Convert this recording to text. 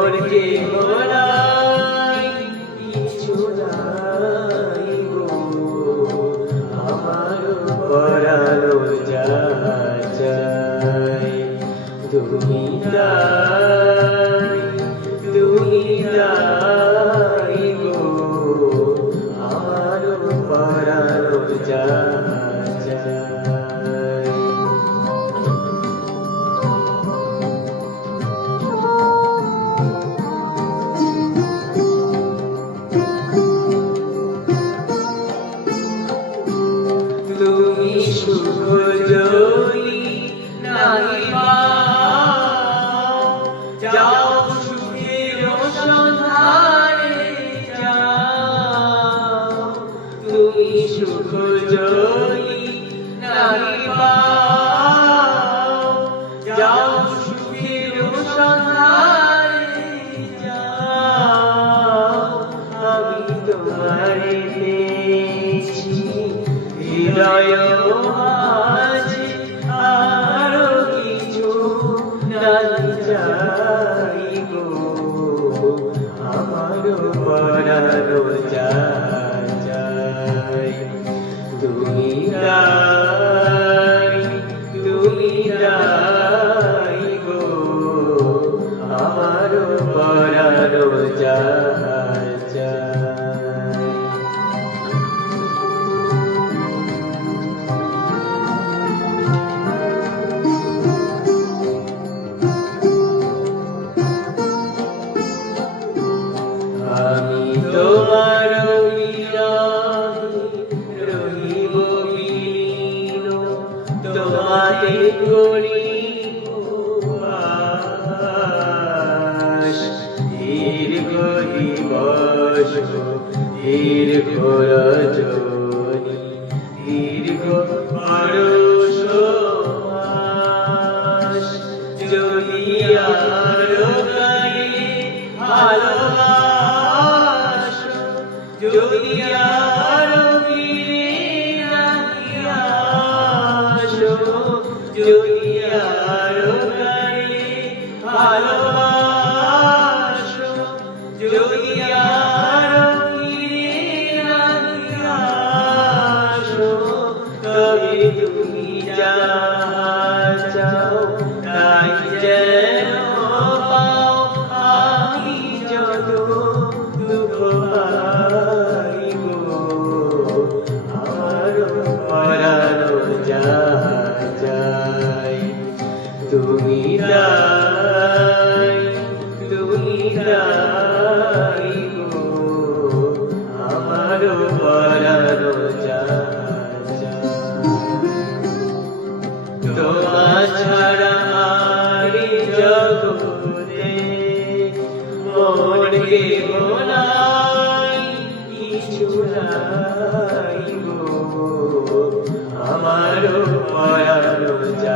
মোর কে বলাই কিছু নাই গো আমার পরানো যায় তুমি নাই গো আমার পরানো যায় তুমি সুখ যদি নাই পাও যাও সুখের সন্ধানে যাও তুমি সুখ যদি নাই পাও যাও সুখের সন্ধানে যাও আমি তোমারে পেয়েছি হৃদয় মাঝে আরো কিছু নাই চাই গো আমার পরানো যায় তুমি নাই গো আমার পরানো যায় আমি তোমার মিলনে রহিব বিলীন তোমাতে করিব বাস দীর্ঘ দিবস দীর্ঘ রজনী দীর্ঘ পরশ মাস যদি আরো ভালোবাসো যদি আরো ফিরে নাহি আসো যদি আরো ভালোবাসো যদি আরো ফিরে নাহি আসো তবে তুমি যা চাও তাই যেন পাও আমি যত দুঃখ পাই গো আমার পরানো যায় তুমি নাই গো আমার পরানো যায় তোমার ছাড়া আর জগতে মোর কে বলাই কিছু নাই গো আমার পরানো যায়।